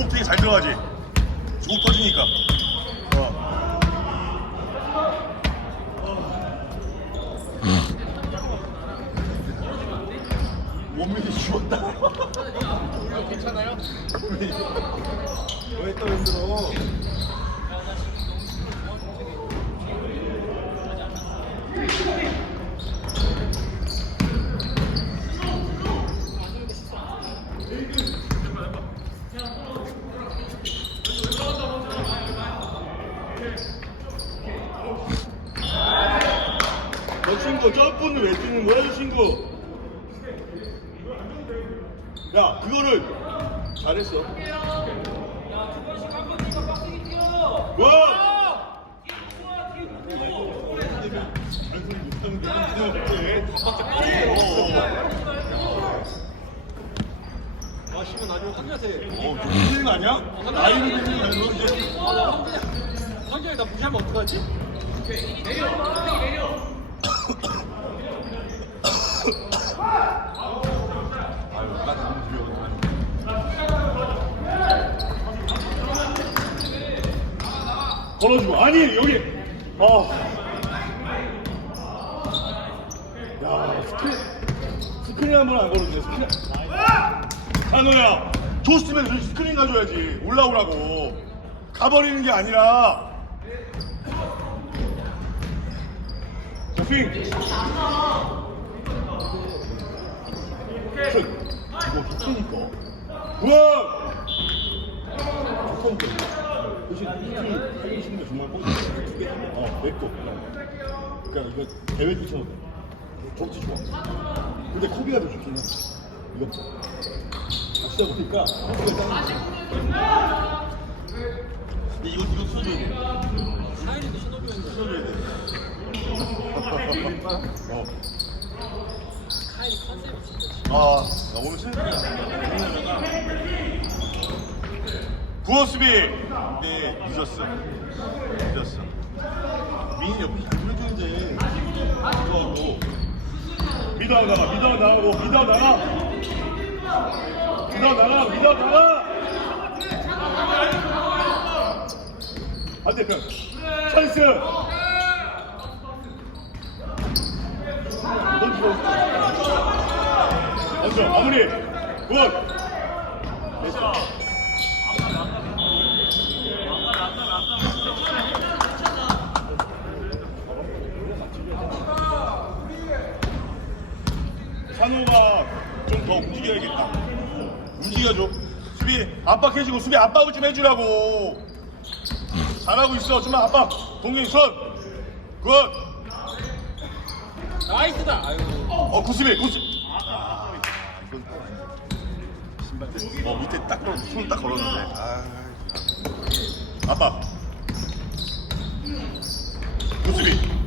호흡 되게 잘 들어가지. 호흡 터지니까. 몸이 죽었다. 괜찮아요? 왜 또 힘들어? 저 친구 점프는 왜 뛰는 거야, 저 친구? 야, 그거를 잘했어. 와! 아, 씨발, 나중에 한자세. 무슨 아니야? 나이를 보는 거 아니야? 아, 나 한자에 나 무시하면 어떡하지? 아유, 나 너무 두려워. 걸어주고. 아니, 여기. 야, 스크린 한 번 안 걸어주네, 스크린. 한우야, 줬으면 저기 스크린 가져야지. 올라오라고. 가버리는 게 아니라. 자, 스윙. 이거 히트니까. 우와! 좋다니까. 대신 히트 살리시는 게 정말 뻥이야. 맵고. 그러니까 이거 대회 뛰쳐도 돼. 적지 좋아. 근데 코비가 더 좋긴 해. 이거. 진짜 보니까 코비가 짱. 근데 이거 써줘야 돼. 사인이도 신호비였는데. 써줘야 돼. 사인 컨셉이 진짜. 나 오늘 체력이 부어수비! 네, 늦었어. 민이 옆에 잘 불러주는데 이거 미더 나가 반대편 찬스 먼저 마무리 굿 됐어. 찬호가 좀 더 움직여야겠다. 움직여줘. 수비 압박해주고 수비 압박을 좀 해주라고. 잘하고 있어. 좀만 압박. 동경이 손. 굿. 나이스다! 아유. 구수비. 신발 밑에 딱 손 딱 걸었는데. 압박. 구수비.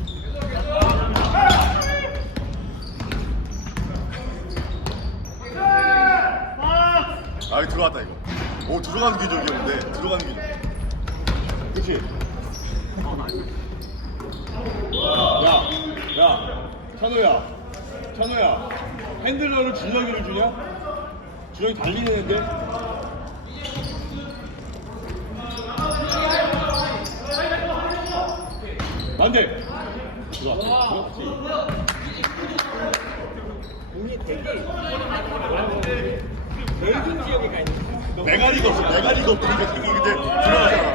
들어갔다 이거. 들어가는 기적이었는데 들어가는 기적. 그렇지. 야, 찬호야. 핸들러를 준혁이를 주냐? 준혁이 달리는 애인데. 반대. 그렇지. 공이 되게 넓은 지역에 가 있는. 메가리가 없으니까 되게 근데 들어가잖아.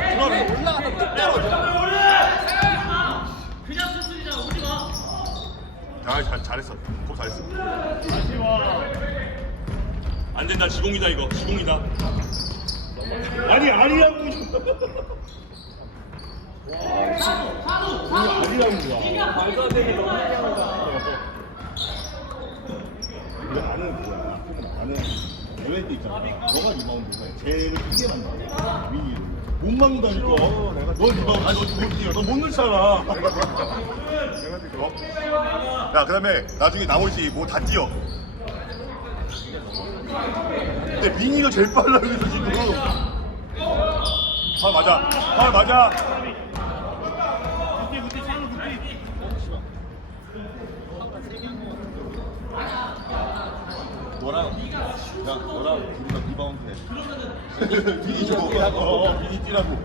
올라가서 뚝 떨어져. 그냥 수술이잖아, 오지 마. 잘했어. 꼭 잘했어. 안 된다. 지공이다 이거. 지공이다. 아니라고. 아니라는 거야. 말도 안 되게 너무 얘기한다. 나는 대회 때 있잖아. 너가 리바운드가 쟤를 크게 만나. 민이를 못 막는다니까. 너 리바운드 너못 넣잖아. 야, 그다음에 나중에 나머지 뭐 다 뛰어. 근데 민이가 제일 빨라 여기서 지금. 맞아. 너랑 둘이가 리바운드 해. 미니 줘. 미니 뛰라고.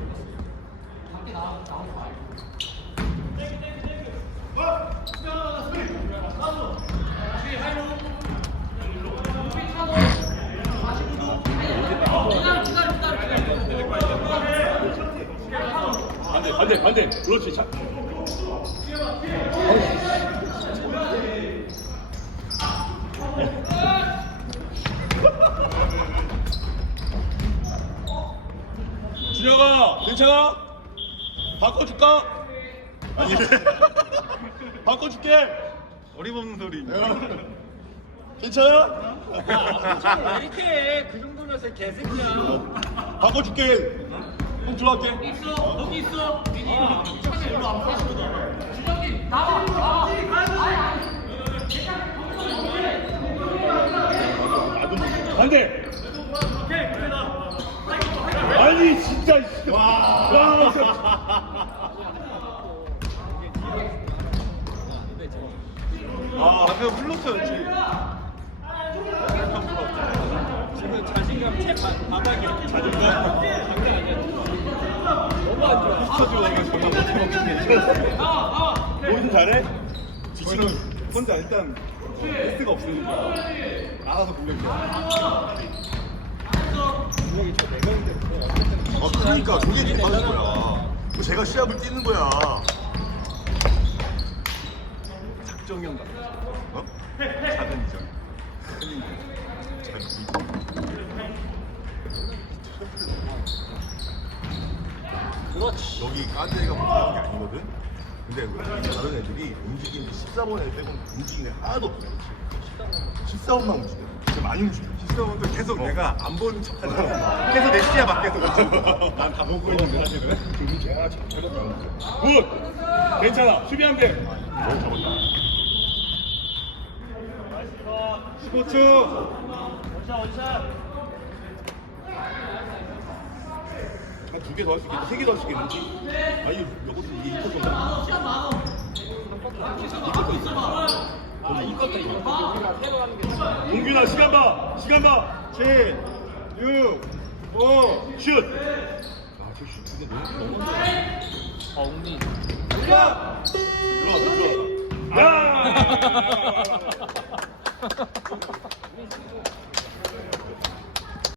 반대. 그렇지. 자. 준혁아, 괜찮아? 바꿔줄까? 아니, 바꿔줄게. 어림없는 소리. 괜찮아? 왜 이렇게 해? 그 정도면서 개새끼야. 바꿔줄게. 형 들어갈게. 거기 있어. 반대. 아니 진짜. 와. 아, 그냥 불렀어야지. 지금 자신감 채 바닥에 자신감 장난 아니야. 너무 안 좋아. 스타즈 가면 정말 못해먹는 게 뭐든 잘해? 지치는 혼자 일단 패스가 없으니까 알아서 공격해. 분명히 저 4명인데 어쨌든 그러니까 저게 좀 받은 거야. 제가 시합을 뛰는 거야. 작정형 같아. 어? 작은 이정. 작은 이정. 그렇지. 여기 까드레가 못하는 게 아니거든. 근데 여기 다른 애들이 움직이는 14번 애 빼고는 움직이는 애 하나도 없어. 14번만 움직여. 진짜 많이 움직여. 14번도 계속 내가 안 보는 척 하잖아. 계속 내 시야 밖에서. 난 다 보고 있는데 사실은. 지금 제가 잘 촬영하는 굿. 괜찮아. 수비 안 돼. 너무 잡았다. 15초. 한 2개 더 할 수 있겠다. 3개 더 할 수 있겠는지? 아니, 이것도 이게 이거 좀. 우리가 새로 하는 게 공균아 시간 봐. 7, 6, 5. 슛. 아, 저 슛, 근데 너무 엉덩이. 들어와. 야.